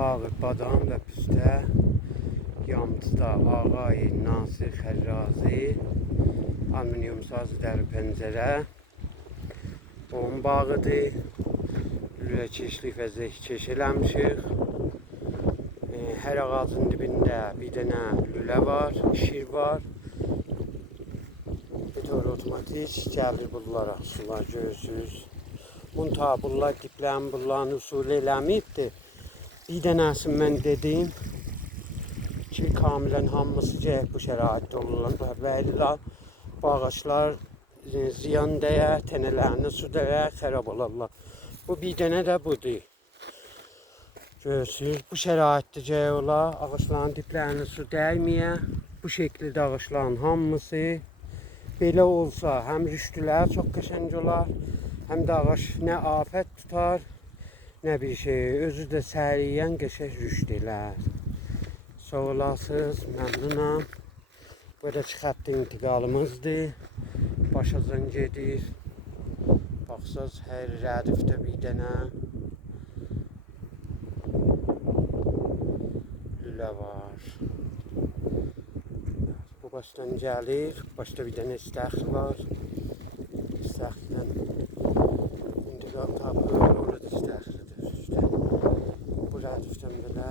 Bağır, Badam və Püstə, Yamtıda Ağay Nasir Xərrazi, alüminium saz dəri pəncərə, onun bağıdır. Lülə keşlik və zəhkeş eləmişik. Hər ağacın dibində bir dənə lülə var, şir var. Bir tane otomatik gəlir bunlara sular görürsünüz. Bunlar bunlar diplərin bunların usulü eləməyibdir. Bir dənəsini mən dedim ki, kamilən hamısı gəlib bu şəraitdə olurlar və illa bu ağaçlar ziyan dəyə, tənələrini su dəyə, xərab olarlar. Bu bir dənə də budur. Görürsünüz, bu şəraitdə gəyə olar, ağaçların diplərini su dəyməyə. Bu şəkildə ağaçların hamısı belə olsa, həm rüştülər çox qəşəng olar, həm də ağac nə afət tutar, nə bir şey, özü də səriyən qəşəng rüşt elər. Sağ olasınız, məmnunam. Burada xətt intiqalımızdır. Başacan gedir. Baxsaz, hər rədifdə bir dənə lülə var. Bu başdan gəlir. Başda bir dənə istəxri var. İstəxridən intiqal tapır. Orada istəxridir. Bu rədifdən belə